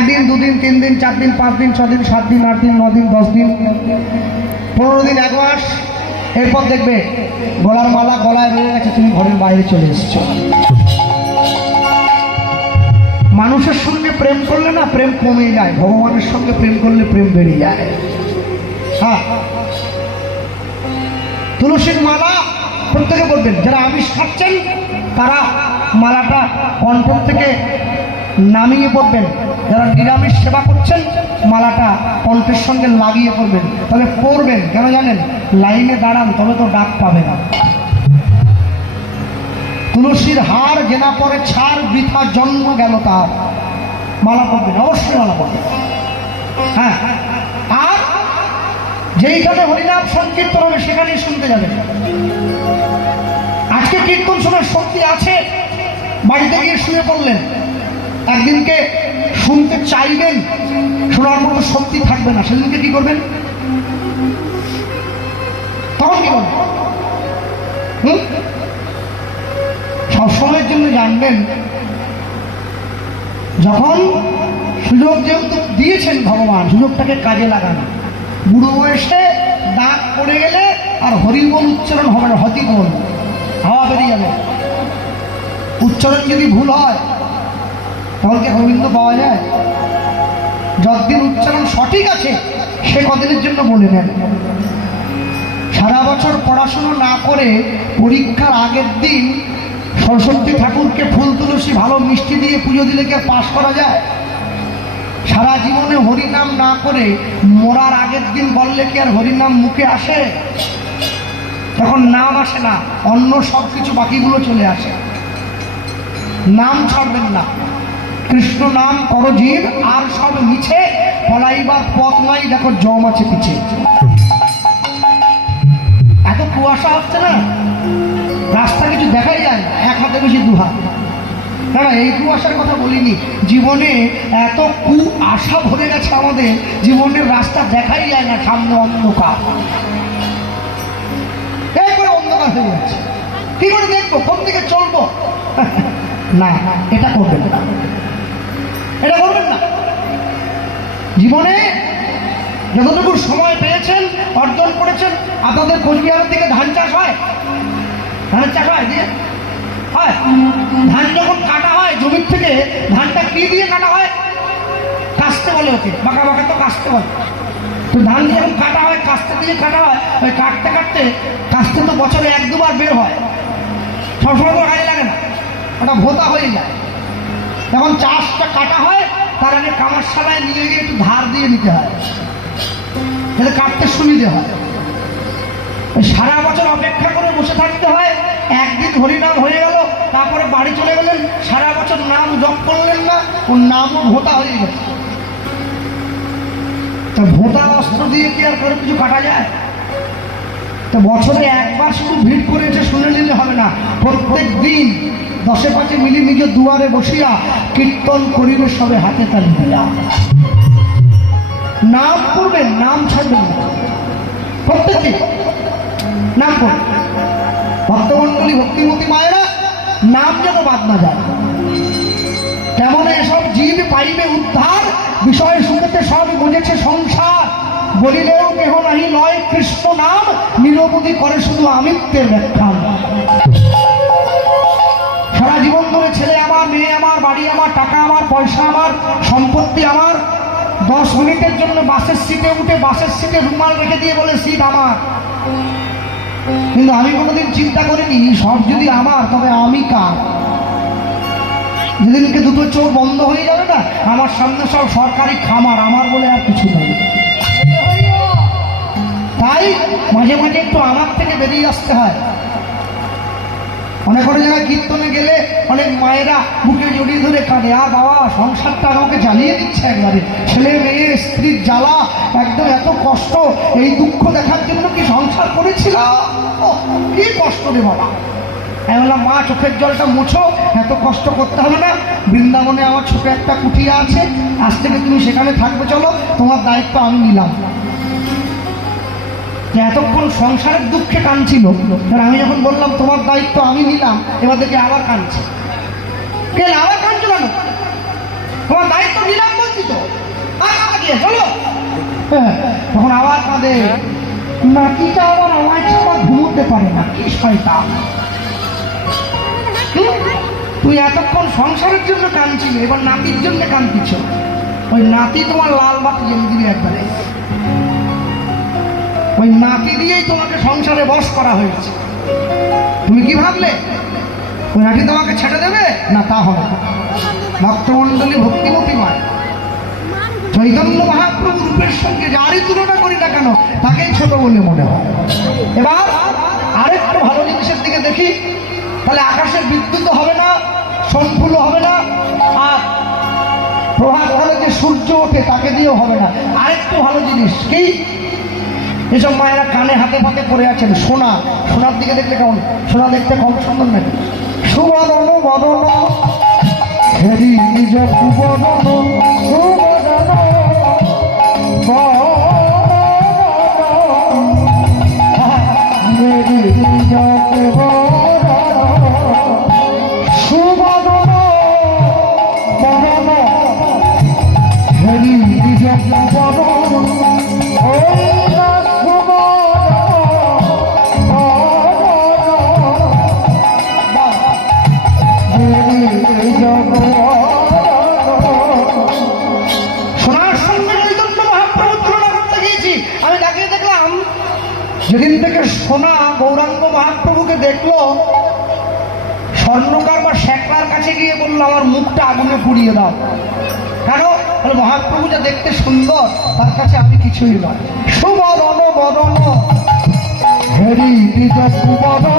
একদিন, দুদিন, 3 দিন, 4 দিন, 5 দিন, 6 দিন, 7 দিন, 8 দিন, 9 দিন, 10 দিন, 15 দিন, 1 মাস। এরপর দেখবে গলার মালা গলায় রয়ে গেছে, তুমি ঘরের বাইরে চলে এসেছো। মানুষের সঙ্গে প্রেম করলে না প্রেম কমে যায়, ভগবানের সঙ্গে প্রেম করলে প্রেম বেড়ে যায়। হ্যাঁ, তুলসীর মালা প্রত্যেকে বলবেন। যারা আমিষ খাচ্ছেন তারা মালাটা কণ্ঠ থেকে নামিয়ে পড়বেন। যারা নিরামিষ সেবা করছেন মালাটা কণ্ঠের সঙ্গে লাগিয়ে পড়বেন। তবে পড়বেন কেন জানেন? লাইনে দাঁড়ান, তবে তো ডাক পাবে না। তুলসীর হার জেনা পরে ছাড়, বৃথা জন্ম গেল তার। মালা পড়বেন, অবশ্যই মালা পড়বেন। হ্যাঁ, আর যেইখানে হরিনাম সংকীর্তন হবে সেখানেই শুনতে যাবেন। আজকে কীর্তন শোনার শক্তি আছে, বাড়িতে গিয়ে শুয়ে পড়লেন, একদিনকে শুনতে চাইবেন, শোনার মতো শক্তি থাকবে না, সেদিনকে কি করবেন? তখন কি করবেন? সবসময়ের জন্য জানবেন, যখন সুযোগ যেহেতু দিয়েছেন ভগবান, সুযোগটাকে কাজে লাগানো। বুড়ো বয়সে দাঁত পড়ে গেলে আর হরিবল উচ্চারণ হবে না, হতি বল, হাওয়া বেরিয়ে যাবে। উচ্চারণ যদি ভুল হয় তখন কি গোবিন্দ পাওয়া যায়? যতদিন উচ্চারণ সঠিক আছে সে কদিনের জন্য বলে নেন। সারা বছর পড়াশুনো না করে পরীক্ষার আগের দিন সরস্বতী ঠাকুরকে ফুল তুলসী ভালো মিষ্টি দিয়ে পুজো দিলে কি আর পাশ করা যায়? সারা জীবনে হরিনাম না করে মরার আগের দিন বললে কি আর হরিনাম মুখে আসে? তখন নাম আসে না, অন্য সব কিছু বাকিগুলো চলে আসে। নাম ছাড়বেন না, কৃষ্ণ নাম করো জীব, আর সব মিছে পলাইবার পথ নাই, দেখো জম আছে পিছে। এত কুয়াশা হচ্ছে না, রাস্তা কিছু দেখাই যায় না, 1 হাতে বেশি 2 হাত। না না, এই কুয়াশার কথা বলিনি, জীবনে এত কুয়াশা ভরে গেছে আমাদের, জীবনের রাস্তা দেখাই যায় না, সামনে অন্ধকার, একবারে অন্ধকার হয়ে যাচ্ছে। কি করে দেখবো, কোন দিকে চলবো? না, এটা করবেন না, এটা করবেন না। জীবনে যতটুকু সময় পেয়েছেন, অর্জন করেছেন। আপনাদের কোচবিহারের দিকে ধান চাষ হয়? ধানের চাষ হয় দিয়ে হয়। ধান যখন কাটা হয় জমির থেকে, ধানটা কি দিয়ে কাটা হয়? কাস্তে বলে ওকে, বাঁকা বাঁকা তো কাস্তে বলে। তো ধান যখন কাটা হয় কাস্তে দিয়ে কাটা হয়, ওই কাটতে কাটতে কাস্তে তো বছরে 1-2 বার বের হয়, সবসময় তো গায়ে লাগে না, ওটা ভোতা হয়ে যায়। যখন চাষটা কাটা হয় তার আগে কামারশালায় নিয়ে গিয়ে একটু ধার দিয়ে নিতে হয়, যাতে কাটতে সুবিধে হয়। সারা বছর অপেক্ষা করে বসে থাকতে হয়। একদিন হরিনাম হয়ে গেল, তারপরে বাড়ি চলে গেলেন, সারা বছর নাম জপ করলেন না, ওর নামও ভোতা হয়ে গেছে। তা ভোতা অস্ত্র দিয়ে কি আর করে কিছু কাটা যায়? তো বছরে একবার শুধু ভিড় করেছে শুনে নিলে হবে না, প্রত্যেক দিন 10-5 মিলি নিজ দুয়ারে বসিয়া কীর্তন করিবে সবে হাতে তালি দিয়া। নাম করবেন, নাম ছাড়বেন না, প্রত্যেকদিন নাম করবেন। ভক্তমণ্ডলী, ভক্তিমতী মায়েরা, নাম যেন বাদ না যায়। কেমন এসব জীব পাইবে উদ্ধার, বিষয় শুনেতে সব বুঝেছে সংসার। বলিলেও কেহ নাহি লয় কৃষ্ণ নাম, নিরবধি করে শুধু আমিত্বের ব্যাখ্যা। সারা জীবন ধরে ছেলে আমার, মেয়ে আমার, বাড়ি আমার, টাকা আমার, পয়সা আমার, সম্পত্তি আমার, 10 মিনিটের জন্য বাসের সিটে উঠে বাসের সিটে রুমাল রেখে দিয়ে বলে সিট আমার। কিন্তু আমি কোনোদিন চিন্তা করিনি সব যদি আমার, তবে আমি কার? যেদিনকে দুটো চোখ বন্ধ হয়ে যাবে না, আমার সামনে সব সরকারি খামার, আমার বলে আর কিছু নেই। তাই মাঝে মাঝে একটু আমার থেকে বেরিয়ে আসতে হয়। অনেক অনেক জায়গায় কীর্তনে গেলে অনেক মায়েরা বুকে জড়িয়ে ধরে কাঁদে, আর বাবা সংসারটা আমাকে জ্বালিয়ে দিচ্ছে একবারে, ছেলে মেয়ে স্ত্রীর জ্বালা, একদম এত কষ্ট, এই দুঃখ দেখার জন্য কি সংসার করেছিলাম? কি কষ্ট রে বাবা। আমি বললাম, মা চোখের জলটা মুছো, এত কষ্ট করতে হবে না। বৃন্দাবনে আমার ছোট একটা কুঠিয়া আছে, আজ থেকে তুমি সেখানে থাকবে, চলো, তোমার দায়িত্ব আমি নিলাম। যে এতক্ষণ সংসারের দুঃখে কাঁদছিল, আমি যখন বললাম তোমার দায়িত্ব আমি নিলাম, এবার দেখে আবার কাঁদছে। আবার কাঁদছো কেন? তোমার দায়িত্ব নিলাম বলছি তো, চলো। তখন আবার কাঁদে, নাতিটা আবার আমার ছাড়া ঘুমোতে পারে না, কি শয়তান। তুই এতক্ষণ সংসারের জন্য কাঁদছিলি, এবার নাতির জন্য কাঁদছিস। ওই নাতি তোমার লাল বাতি জ্বেলে দিবি একবারে। ওই নাতি দিয়েই তোমাকে সংসারে বশ করা হয়েছে। তুমি কি ভাবলে ওই নাতি তোমাকে ছেড়ে দেবে? না, তা হবে না। ভক্তমণ্ডলী ভক্তিমতী মায় চৈতন্য মহাপ্রভু রূপের সঙ্গে যারই তুলনা করি না কেন তাকেই ছোট বলে মনে হয়। এবার আরেকটু ভালো জিনিসের দিকে দেখি, তাহলে আকাশের বিদ্যুৎ হবে না, সোনফুল হবে না, আর প্রভাত হলে যে সূর্য ওঠে তাকে দিয়েও হবে না। আরেকটু ভালো জিনিস কি, এসব মায়েরা কানে হাতে পাতে পড়ে আছেন সোনা। সোনার দিকে দেখলে কেমন? সোনা দেখতে কম সুন্দর নাকি? সুবদন বদন হেরি নিজ সুবদন যেদিন থেকে সোনা গৌরাঙ্গ মহাপ্রভুকে দেখলো, স্বর্ণকার বা শেখরার কাছে গিয়ে বললো আমার মুখটা আগুনে পুড়িয়ে দাও। কেন? মহাপ্রভু যা দেখতে সুন্দর, তার কাছে আমি কিছুই নয়। সুবদন বদন হেরি নিজ সুবদন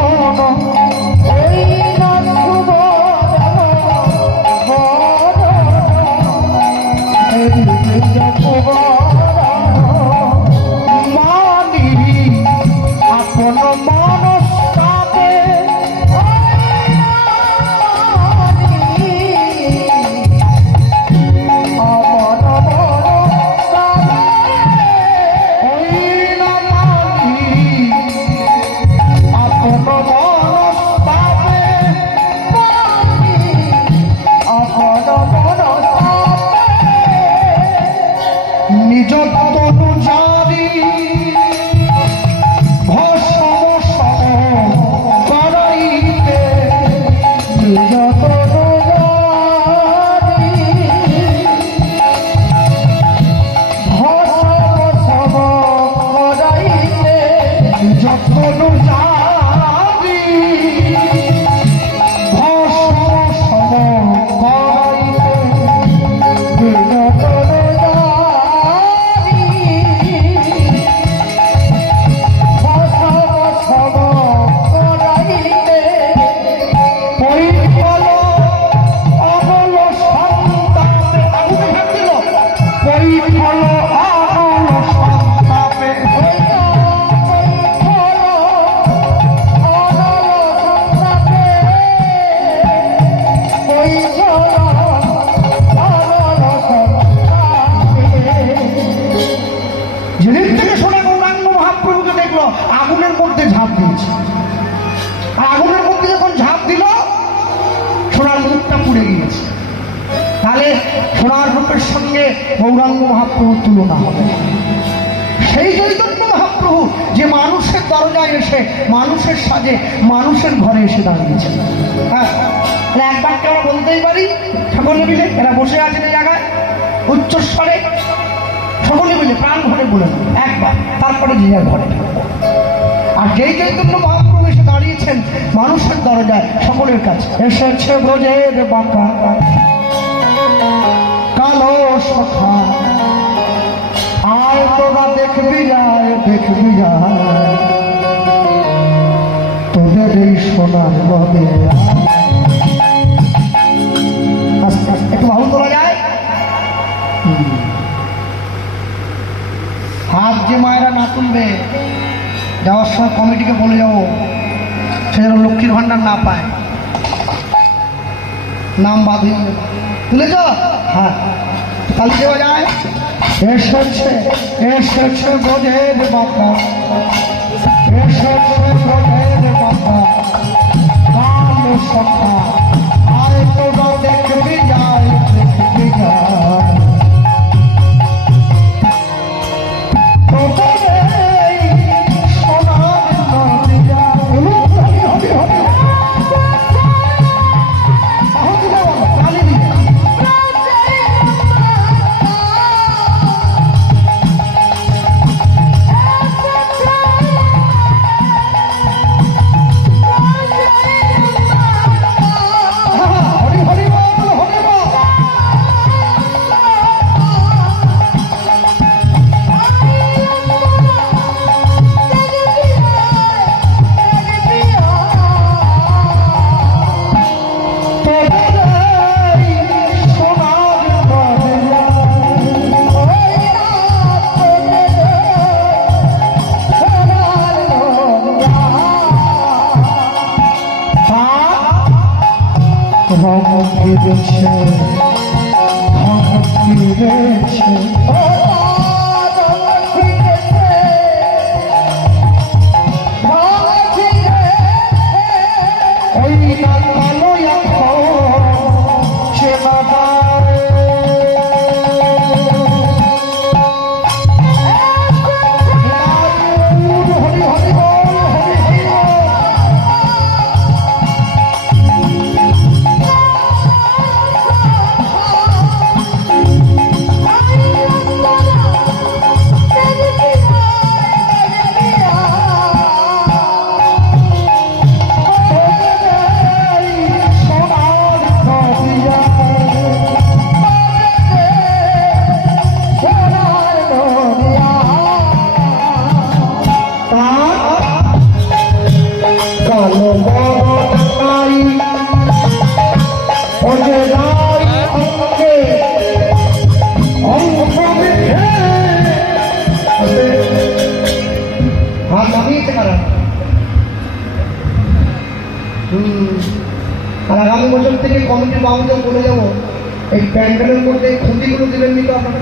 আগুনের মধ্যে ঝাঁপ দিয়েছে। আর আগুনের মধ্যে যখন ঝাঁপ দিল, সোনার মুখটা পুড়ে গিয়েছে। তাহলে সোনার রূপের সঙ্গে গৌরাঙ্গ মহাপ্রভুর তুলনা হবে। সেই চৈতন্য মহাপ্রভু যে মানুষের দরজায় এসে, মানুষের সাজে, মানুষের ঘরে এসে দাঁড়িয়েছেন। হ্যাঁ, একবার আমরা বলতেই পারি সকলে মিলে, এরা বসে আছেন এই জায়গায় উচ্চস্বরে, সকলে মিলে প্রাণ ঘরে বলেন একবার, তারপরে নিজের ঘরে। আর যেই চৈতন্য মহাপ্রভু এসে দাঁড়িয়েছেন মানুষের দরজায়, সকলের কাছে এসেছে ব্রজের বাঁকা কালো সখা, আয় তোরা দেখবি যায়, দেখবি যায় তোদের এই সোনার বদে। আস্তে আস্তে একটু ভালো তোলা যায়। হাত যে মায়েরা না তুলবে, যাওয়ার সময় কমিটিকে বলে যাবো সে যেন লক্ষ্মীর ভাণ্ডার না পায়, নাম বাদ হয়ে যাবে। তুলেছ? হ্যাঁ, তাহলে দেওয়া যায়। এসেছে এসেছে ব্রজের বাঁকা, এসেছে ব্রজের বাঁকা কালো সখা, আয় তোরা দেখবি যায়, দেখবি যায় আর আগামী বছর থেকে কমিটির বাবুদের বলে যাবো এই প্যান্ডেলের মধ্যে খুঁটিগুলো দিবেন নি তো আপনারা।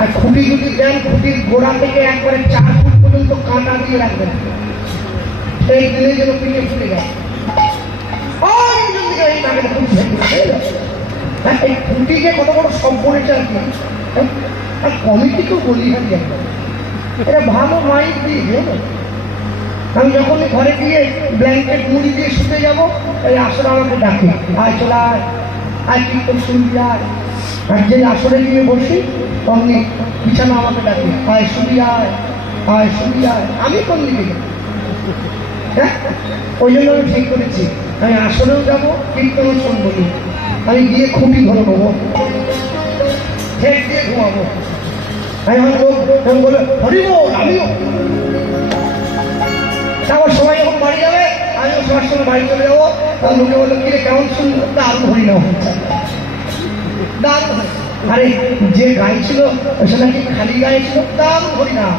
আর খুঁটি যদি দেন খুঁটির গোড়া থেকে একবারে 4 ফুট পর্যন্ত কাঁটা দিয়ে রাখবেন, সেই দিনে যেন পিঠে ফুটে যায়। এই খুঁটিকে কত বড় সব বলেছে আর কি। আর কমিটিকেও বলি না কেন, এটা ভালো মাইক দিয়ে। আমি যখন ঘরে গিয়ে ব্ল্যাঙ্কেট মুড়ি দিয়ে শুতে যাবো, এই আসলে আমাকে ডাকে, আয় চলে আয় কীর্তন শুনবি আয়। আর যে আসরে গিয়ে বসি অমনি বিছানা আমাকে ডাকে, আয় শুবি আয়, আয় শুবি আয়। আমি কোন দিকে যাবো? হ্যাঁ, ওই জন্য আমি ঠিক করেছি আমি আসরেও যাবো, কীর্তনও শুনবো। আমি গিয়ে খুবই ধরে নেবো, ঠেক দিয়ে ঘুমাবো। আমি আমার লোক বলে হরিব আমিও। তারপর সবাই যখন বাড়ি যাবে আমিও সবার সঙ্গে বাড়ি চলে যাবো। তার লোকে বললো কিরে কেমন শুনলো, দারুণ হরিনাম হচ্ছে, দারুণ। আরে যে গায়ে ছিল সেটা কি খালি গায়ে ছিল, দারুণ হরিনাম।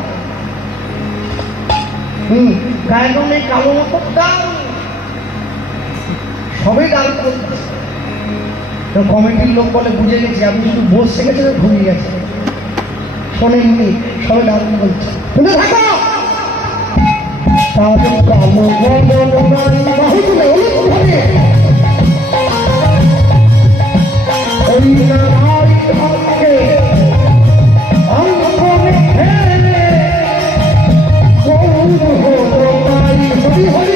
গায়ের রঙ নেই, কালো মতো, দারুণ, সবই দারুণ করতেছে। কমিটির লোক বলে বুঝে গেছি আপনি শুধু বসে গেছেন, ঘুমিয়ে গেছে, শোনেননি, সবাই দারুণ বলছে। শুনে থাকো তাদের কালো বাহুগুলো ওই নারায়ণকে অঙ্গনে ফেলে গৌর হলো তাই হরি হরি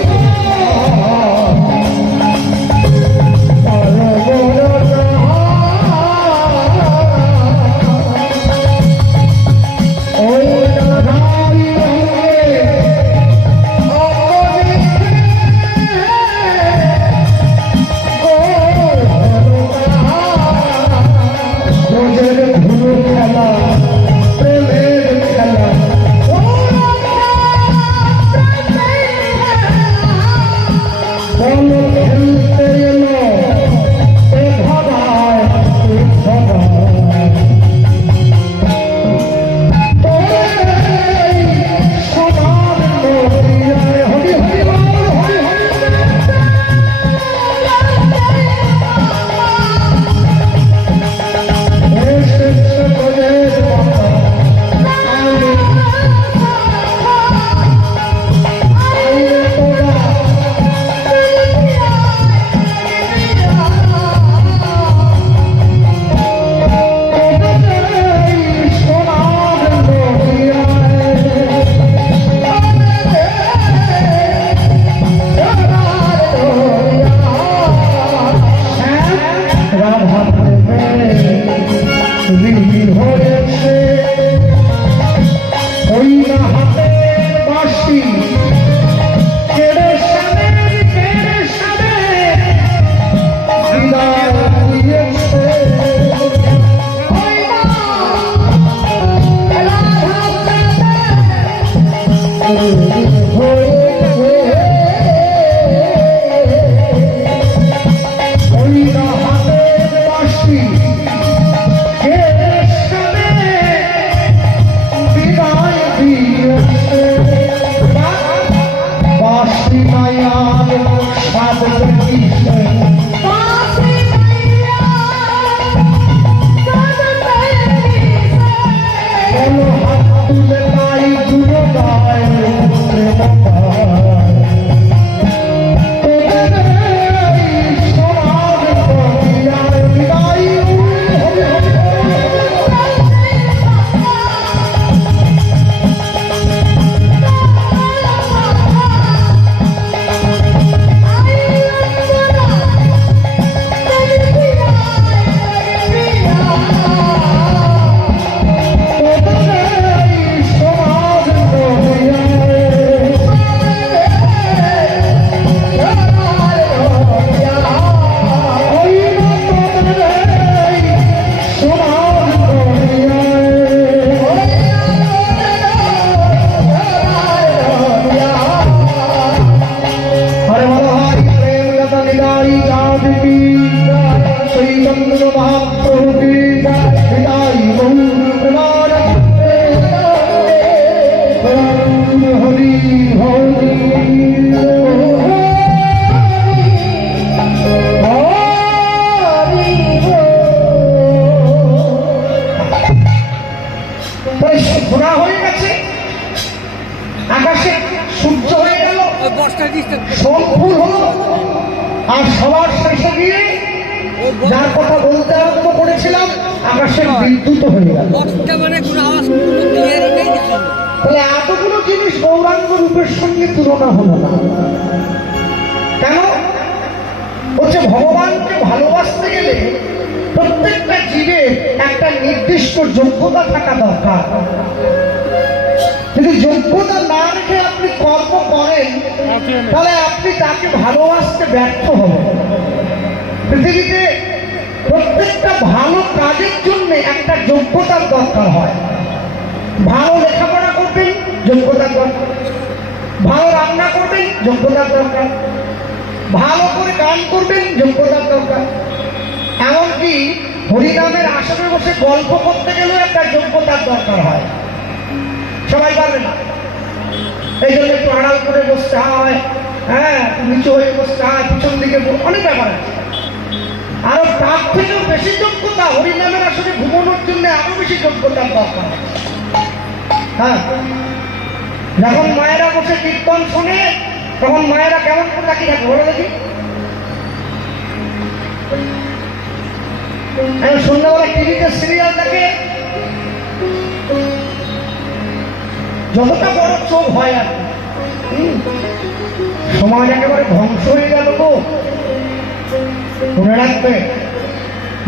সবার শেষে গিয়ে যার কথা বলতে আরম্ভ করেছিলাম আকাশে বিদ্যুৎ হয়ে গেল। তাহলে এতগুলো জিনিস গৌরাঙ্গ রূপের সঙ্গে তুলনা হলো না কেন? হচ্ছে ভগবানকে ভালোবাসতে গেলে প্রত্যেকটা জীবের একটা নির্দিষ্ট যোগ্যতা থাকা দরকার। যদি যোগ্যতা না রেখে আপনি কর্ম করেন তাহলে আপনি তাকে ভালোবাসতে ব্যর্থ হবেন। পৃথিবীতে প্রত্যেকটা ভালো কাজের জন্য একটা যোগ্যতার দরকার হয়। ভালো লেখাপড়া করবেন, যোগ্যতার দরকার। ভালো রান্না করবেন, যোগ্যতার দরকার। ভালো করে গান করবেন, যোগ্যতার দরকার। এমনকি হরিনামের আসনে বসে গল্প করতে গেলেও একটা যোগ্যতার দরকার হয়। সবাই পারবে না, এই জন্য একটু আড়াল করে বসতে হয়, হ্যাঁ, নিচু হয়ে বসতে হয়, পিছন দিকে অনেক ব্যাপার আছে। আরো তার থেকেও বেশি যোগ্যতা হরিনামের আসনে ঘুমানোর জন্য আরো বেশি যোগ্যতার দরকার। হ্যাঁ, যখন মায়েরা বসে কীর্তন শোনে তখন মায়েরা কেমন করে তাকিয়ে থাকে বলো দেখি? সন্ধ্যাবেলা টিভিতে সিরিয়াল দেখে, যতটা বড় চোখ হয় আর সমাজ একেবারে ধ্বংস হয়ে গেল। তো মনে রাখবে,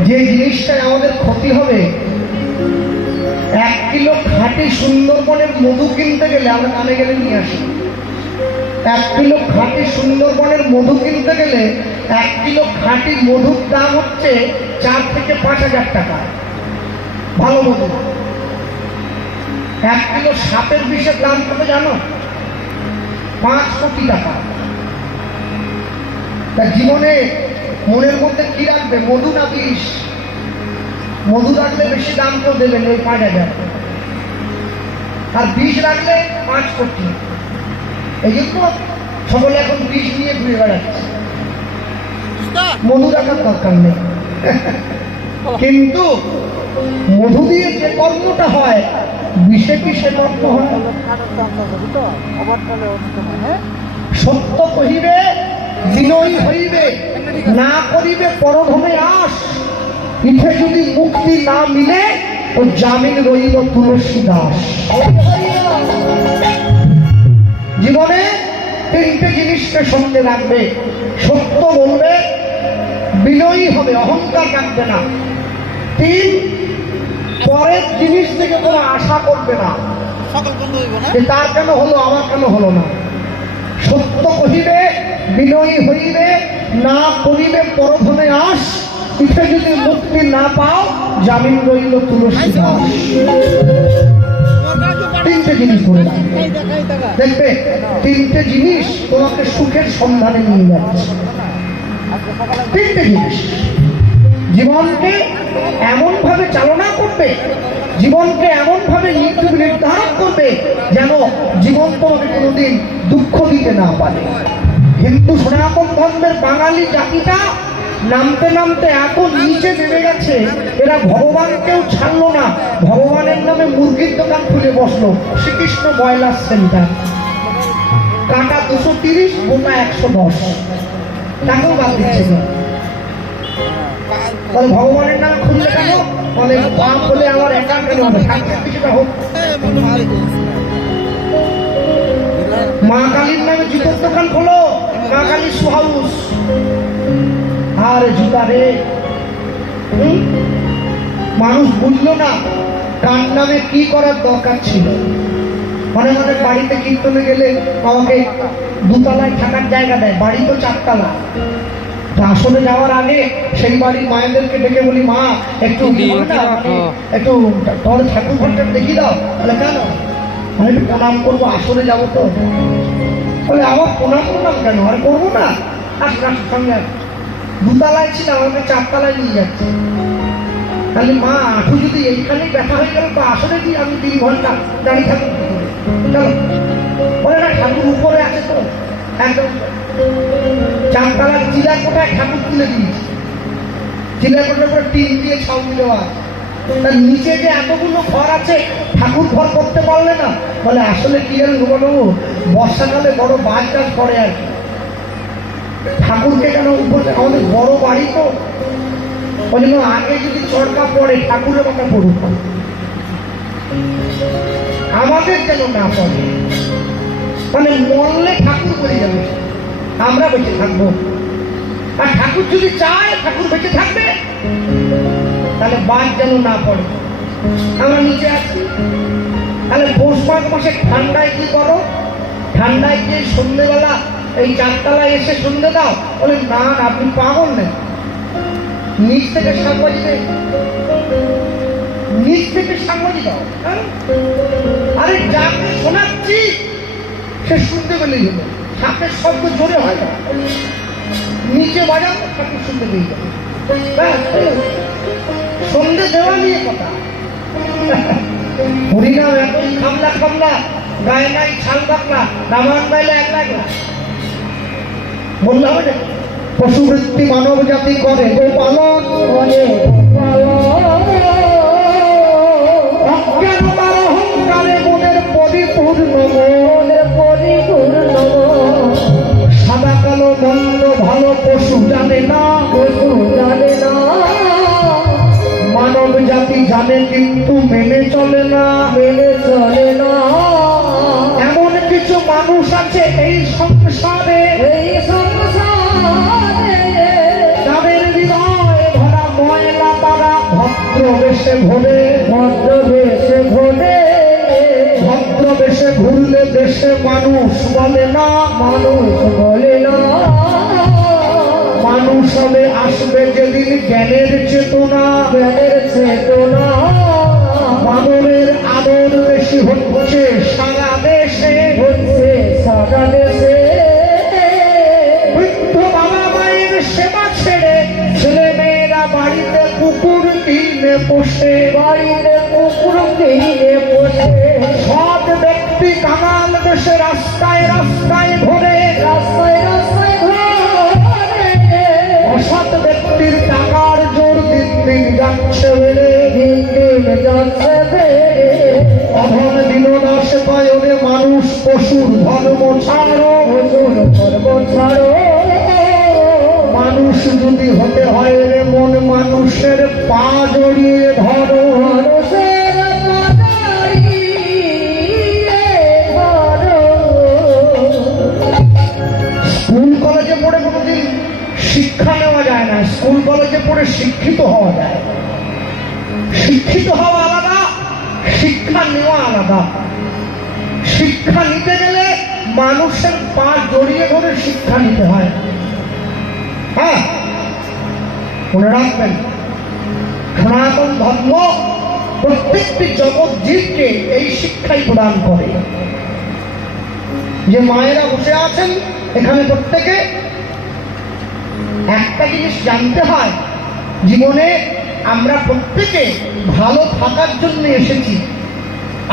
যে জিনিসটা আমাদের ক্ষতি হবে, 1 কিলো খাঁটি সুন্দরবনের মধু কিনতে গেলে আমরা কানে গেলে নিয়ে আসি। 1 কিলো খাঁটি সুন্দরবনের মধু কিনতে গেলে 1 কিলো খাঁটি মধুর দাম হচ্ছে 4 থেকে 5,000 টাকা। ভালো মধু। 1 কিলো সাপের বিষের দাম কত জানো? 5 কোটি টাকা। তা জীবনে মনের মধ্যে কি রাখবে, মধু না বিষ? মধু রাখলে বেশি দাম তো দেবেন, ওই 5,000। আর বিষ রাখলে 5 কোটি। এই জন্য সকলে এখন বিষ নিয়ে ঘুরে বেড়াচ্ছে। মধু রাখার দরকার নেই। কিন্তু মধু দিয়ে যে কর্মটা হয়, বিষে কি সে কর্ম হয়? সত্য কহিবে বিনয়ী হইবে, না করিবে পরধনে আস। ইথে যদি মুক্তি না মিলে ও জামিন রইল তুলসী দাস। জীবনে 3টে জিনিসকে সঙ্গে রাখবে। সত্য বলবে, বিনয়ী হবে, অহংকার রাখবে না। 3, পরের জিনিস থেকে কোনো আশা করবে না, তার কেন হলো, আমার কেন হলো না। সত্য কহিবে বিনয়ী হইবে, না করিবে পরধনে আস। ইথে যদি মুক্তি না পাও জামিন রইল তুলসী দাস। 3টে জিনিস বলে দেখবে, 3টে জিনিস তোমাকে সুখের সন্ধানে নিয়ে যাচ্ছে। 3টে জিনিস জীবনকে এমন ভাবে চালনা করবে, জীবনকে এমন ভাবে নির্ধারণ করবে যেন জীবন তোমাকে কোনোদিন দুঃখ দিতে না পারে। হিন্দু সনাতন ধর্মের বাঙালি জাতিটা নামতে নামতে এত নিচে নেমে গেছে, এরা ভগবানকেও ছাড়লো না, ভগবানের নামে মুরগির দোকান খুলে বসলো। শ্রীকৃষ্ণ ব্রয়লার সেন্টার, কাটা 230, গোটা 110, তাকেও বাদ দিচ্ছে না। বলে ভগবানের নামে খুঁজলে কেন? বলে পাপ হলে আমার একা কেন হবে, ঠাকুরের কিছুটা হোক। মা কালীর নামে জুতোর দোকান খোলো, মা কালী শু হাউস। আর জুতা রে, মানুষ বুঝলো না কার নামে কি করার দরকার ছিল। অনেক অনেক বাড়িতে কীর্তনে গেলে আমাকে 2 তলায় থাকার জায়গা দেয়, বাড়ি তো 4 তলা। আসলে যাওয়ার আগে সেই বাড়ির মায়েদেরকে ডেকে বলি, মা একটু একটু তোমাদের ঠাকুর ঘরটা দেখিয়ে দাও। বলে কেন? আমি একটু প্রণাম করবো, আসলে যাবো তো। বলে আমার প্রণাম কেন? আরে করবো না, আসুন সঙ্গে। 2 তলায় ছিল, আমাকে 4 তলায় নিয়ে যাচ্ছে। তাহলে মা আঠু যদি এইখানেই ব্যথা হয়ে গেল তো আসলে কি আমি 3 ঘন্টা দাঁড়িয়ে থাকুন? চলো। বলে না, ঠাকুর উপরে আছে তো, একদম 4 তলার চিলাকোটায় ঠাকুর তুলে দিয়েছি। চিলাকোটার উপরে টিন দিয়ে ছাউনি দেওয়া, তার নিচে যে এতগুলো ঘর আছে, ঠাকুর ঘর করতে পারলে না। বলে আসলে কি জানেন বাবু, বর্ষাকালে বড় বাজ টাজ পড়ে আর কি। ঠাকুরকে কেন উপরে, আমাদের বড় বাড়ি তো, ওই জন্য আগে যদি চরকা পড়ে ঠাকুরের কথা পড়ুক, আমাদের যেন না পড়ে। মানে মরলে ঠাকুর বলে যাবে, আমরা বেঁচে থাকবো। আর ঠাকুর যদি চায় ঠাকুর বেঁচে থাকবে, তাহলে বাদ যেন না পড়ে। আমরা নিচে আছি, তাহলে পৌষ মাঘ মাসে ঠান্ডায় কি করো? ঠান্ডায় গিয়ে সন্ধ্যেবেলা এই চারতলায় এসে সন্ধ্যে দাও? বলে না না, আপনি পাগল নেই, নিচ থেকে সাংবাজি দেয়, নিচ থেকে সাংবাজি দাও। আরে যাকে শোনাচ্ছি সে শুনতে পেলেই হলো, সাপের শব্দ জোরে হয় না, নিচে বাজাও ঠাকুর শুনতে পেয়ে যাবে। সন্ধ্যে দেওয়া নিয়ে কথা। হরিনাম এতই খামলা খামলা, গায়ে নাই ছাল বাকলা, রামায়ণ গাইলে এক লাগলা বললে হবে না? পশুবৃত্তি মানব জাতি করে গোপালন, অজ্ঞানতার অহংকারে মনের পরিপূর্ণ, সাদা কালো মন্দ ভালো পশু জানে না, মানব জাতি জানে কিন্তু মেনে চলে না। এমন কিছু মানুষ আছে এই সংসারে, তাদের হৃদয় ভরা ময়লা, তারা ভদ্র বেশে ঘোরে, ভদ্র বেশে ঘুরলে দেশে মানুষ বলে না, মানুষ হবে আসবে যেদিন জ্ঞানের চেতনা, বানরের আদর বেশি হচ্ছে সারা দেশে, বৃদ্ধ বাবা মায়ের সেবা ছেড়ে ছেলে মেয়েরা বাড়িতে কুকুর কিনে পোষে, সৎ ব্যক্তি কাঙাল দেশে রাস্তায় রাস্তায় ঘোরে, অসৎ ব্যক্তির টাকার জোর দিন দিন যাচ্ছে বেড়ে, অধম দিনদাস পায় ওরে মানুষ পশুর ধর্ম ছাড়ো, মানুষ যদি হতে হয় রে মন মানুষের পা জড়িয়ে ধরো, স্কুল কলেজে পড়ে কোনোদিন শিক্ষা নেওয়া যায় না, স্কুল কলেজে পড়ে শিক্ষিত হওয়া যায়। শিক্ষিত হওয়া আলাদা, শিক্ষা নেওয়া আলাদা। শিক্ষা নিতে গেলে মানুষের পা জড়িয়ে ধরে শিক্ষা নিতে হয়। হ্যাঁ, মনে রাখবেন, সনাতন ধর্ম প্রত্যেকটি জগৎ জীবকে এই শিক্ষাই প্রদান করে। যে মায়েরা বসে আছেন এখানে প্রত্যেকে একটা জিনিস জানতে হয়, জীবনে আমরা প্রত্যেকে ভালো থাকার জন্য এসেছি।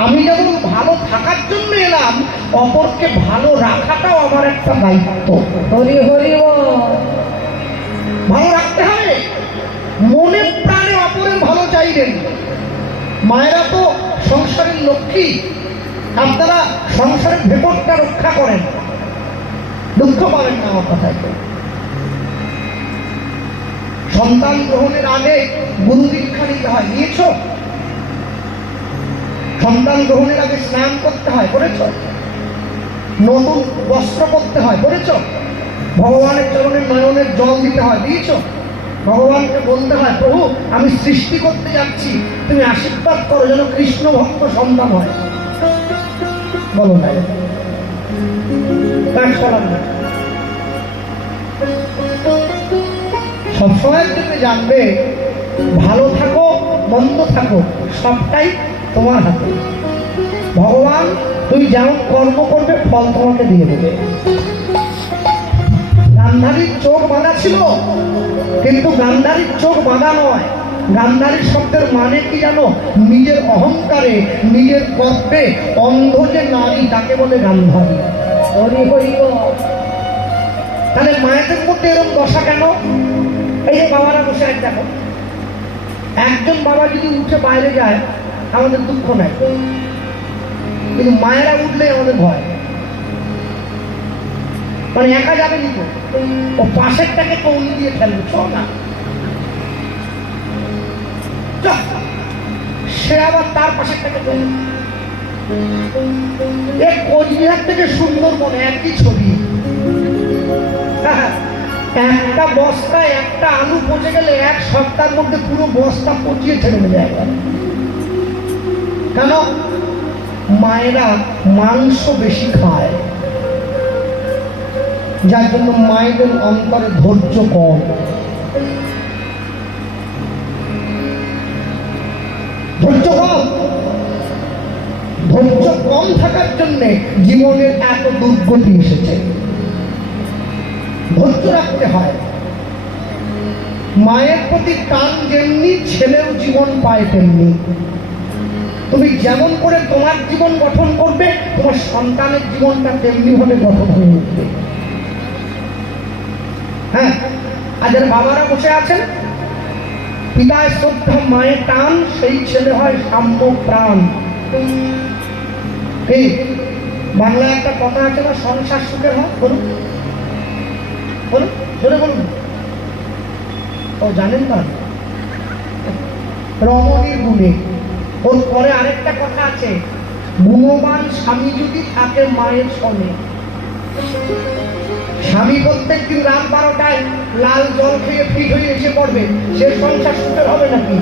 আমি যেমন ভালো থাকার জন্য এলাম, অপরকে ভালো রাখাটাও আমার একটা দায়িত্ব। হরি হরি ভালো রাখতে হবে, মনে প্রাণে অপরের ভালো চাইবেন। মায়েরা তো সংসারের লক্ষ্মী, আপনারা সংসারের ভেতরটা রক্ষা করেন, দুঃখ পাবেন না আমার কথায়। সন্তান গ্রহণের আগে গুরু দীক্ষা নিতে হয়, নিয়েছ? সন্তান গ্রহণের আগে স্নান করতে হয়, করেছ? নতুন বস্ত্র পরতে হয়, করেছ? ভগবানের চরণে নয়নের জল দিতে হয়, দিয়েছ? ভগবানকে বলতে হয়, প্রভু আমি সৃষ্টি করতে যাচ্ছি, তুমি আশীর্বাদ করো যেন কৃষ্ণ ভক্ত সন্তান হয়। বলো না, সবসময়ের জন্য জানবে, ভালো থাকো মন্দ থাকো সবটাই তোমার হাতে। ভগবান তুমি যেমন কর্ম করবে ফল তোমাকে দিয়ে দেবে। গান্ধারীর চোখ বাঁধা ছিল, কিন্তু গান্ধারীর চোখ বাঁধা নয়। গান্ধারী শব্দের মানে কি জানো? নিজের অহংকারে, নিজের গর্বে অন্ধ যে নারী, তাকে বলে গান্ধারী। তাহলে মায়েদের মধ্যে এরকম দশা কেন? এই যে বাবারা বসে আছে দেখো, একজন বাবা যদি উঠে বাইরে যায় আমাদের দুঃখ নাই, কিন্তু মায়েরা উঠলে আমাদের ভয়। মানে একা যাবে নি তো, ও পাশেরটাকে কৌলি দিয়ে ফেলবে, চল না। সে আবার তার পাশেরটাকে কৌলি। এই কোচবিহার থেকে সুন্দরবনে একই ছবি। একটা বস্তায় একটা আলু পচে গেলে এক সপ্তাহের মধ্যে পুরো বস্তা পচিয়ে ছেড়ে দেবে একবার। কেন? মায়েরা মাংস বেশি খায়, যার জন্য মায়েদের অন্তরে ধৈর্য কম। ধৈর্য কম, ধৈর্য কম থাকার জন্য জীবনের এত দুর্গতি এসেছে। ধৈর্য রাখতে হয়। মায়ের প্রতি টান যেমনি ছেলেও জীবন পায় তেমনি। তুমি যেমন করে তোমার জীবন গঠন করবে, তোমার সন্তানের জীবনটা তেমনি ভাবে গঠন হয়ে উঠবে। হ্যাঁ, আজের বাবারা বসে আছেন, পিতায় শ্রদ্ধা মায়ের টান, সেই ছেলে হয় সাম্য প্রাণ। এই বাংলায় একটা কথা আছে না, সংসার সুখের হয়। বলুন বলুন, জোরে বলুন। ও জানেন না, রমণীর গুণে। ওর পরে আরেকটা কথা আছে, গুণবান স্বামী যদি থাকে মায়ের সঙ্গে। স্বামী প্রত্যেকদিন রাত 12টায় লাল জল খেয়ে ফিট হয়ে এসে পড়বে, সে সংসার সুখের হবে নাকি?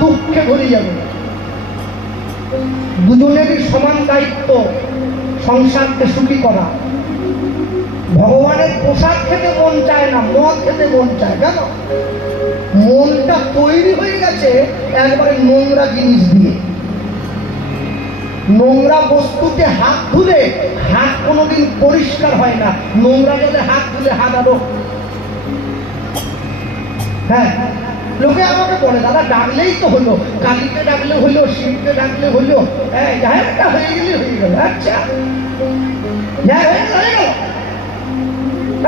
দুঃখে ভরে যাবে। দুজনেরই সমান দায়িত্ব সংসারকে সুখী করা। ভগবানের প্রসাদ খেতে মন চায় না, মদ খেতে মন চায়। কেন? মনটা তৈরি হয়ে গেছে একবারে নোংরা জিনিস দিয়ে। নোংরা বস্তুতে হাত ধুলে হাত কোনোদিন পরিষ্কার হয় না, নোংরা জলে হাত ধুলে হাত আরো। হ্যাঁ, লোকে আমাকে বলে, দাদা ডাকলেই তো হলো, কালীকে ডাকলে হলো, শিবকে ডাকলে হলো, একটা হয়ে গেলে হয়ে গেল। আচ্ছা, হয়ে গেল।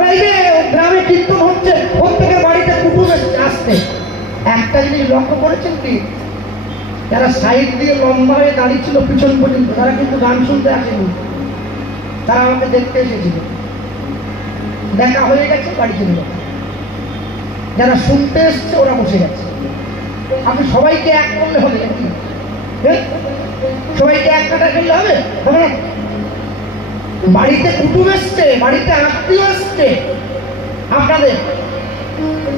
এই যে গ্রামে কীর্তন হচ্ছে, প্রত্যেকের বাড়িতে কুটুম আসছে। একটা জিনিস লক্ষ্য করেছেন কি, যারা সাইড দিয়ে লম্বা হয়ে দাঁড়িয়ে ছিল পিছন পর্যন্ত, তারা কিন্তু গান শুনতে আসেনি, তারা আমাকে দেখতে এসেছিল। দেখা হয়ে গেছে, বাড়ি চলে গেছে। যারা শুনতে এসছে ওরা বসে গেছে। আপনি সবাইকে এক করলে হবে নাকি? সবাইকে এক কাটা করলে হবে? হবে না। বাড়িতে কুটুম এসছে, বাড়িতে আত্মীয় এসছে আপনাদের,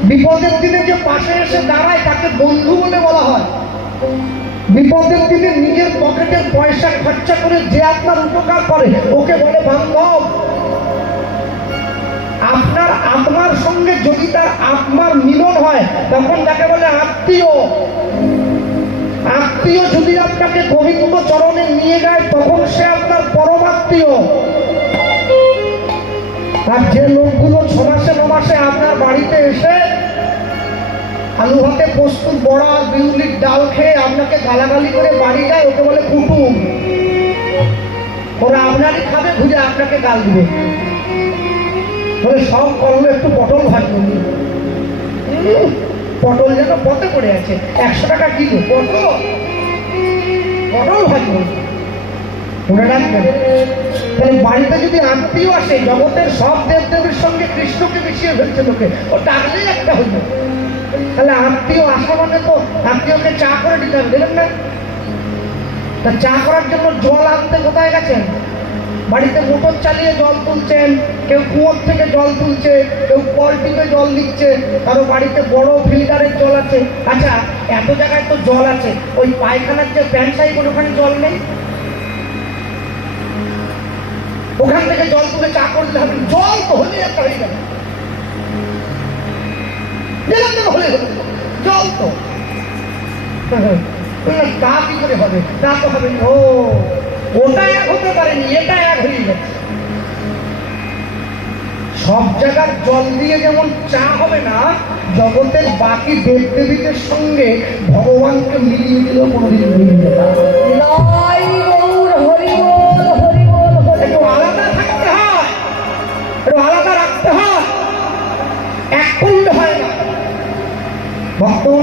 বিপদের দিনে যে পাশে এসে দাঁড়ায় তাকে বন্ধু বলে বলা হয়। বিপদের দিনে নিজের পকেটের পয়সা খরচা করে যে আপনার উপকার করে ওকে বলে বান্ধব। আপনার আত্মার সঙ্গে যদি তার আত্মার মিলন হয় তখন তাকে বলে আত্মীয়। আত্মীয় যদি আপনাকে গোবিন্দ চরণে নিয়ে যায় তখন সে আপনার পরমাত্মীয়। আর যে লোকগুলো 6 মাসে 9 মাসে আপনার বাড়িতে এসে আলু ভাতে পোস্তুর বড়া আর বিউলির ডাল খেয়ে আপনাকে গালাগালি করে বাড়ি যায়, ওকে বলে কুটুম। ওরা আপনারই খাবে, ঘুরে আপনাকে গাল দিবে, বলে সব করলো একটু পটল ভাজবে। পটল যেন পথে পড়ে আছে, 100 টাকা কিলো পটল, পটল ভাজবে। মনে রাখবেন, তাহলে বাড়িতে যদি আত্মীয় আসে, জগতের সব দেবদেবীর সঙ্গে কৃষ্ণকে মিশিয়ে ফেলছে লোকে, ও ডাকলেই একটা হইল। তাহলে আত্মীয় আসা মানে তো আত্মীয়কে চা করে দিতে হবে, দেখেন না? তা চা করার জন্য জল আনতে কোথায় গেছেন? বাড়িতে মোটর চালিয়ে জল তুলছেন, কেউ কুয়োর থেকে জল তুলছে, কেউ কল টিপে জল দিচ্ছে, কারো বাড়িতে বড় ফিল্টারের জল আছে। আচ্ছা, এত জায়গায় তো জল আছে, ওই পায়খানার যে প্যান্ট সাইড ওখানে জল নেই? ওখান থেকে জল তুলে চা করে দিলে হবে? জল তো হলে একটা হয়ে যাবে, হলে জল তো তা কি করে হবে? তা তো হবে। ও ওটা এক হতে পারেনি, এটা এক হয়ে গেছে। সব জায়গার জল দিয়ে যেমন চা হবে না, জগতের বাকি দেবদেবীদের সঙ্গে ভগবানকে মিলিয়ে দিলেও কোনোদিন মিলিয়ে যাবে। একটু আলাদা থাকতে হয়, একটু আলাদা রাখতে হয়, এক করলে হয় না। ভক্ত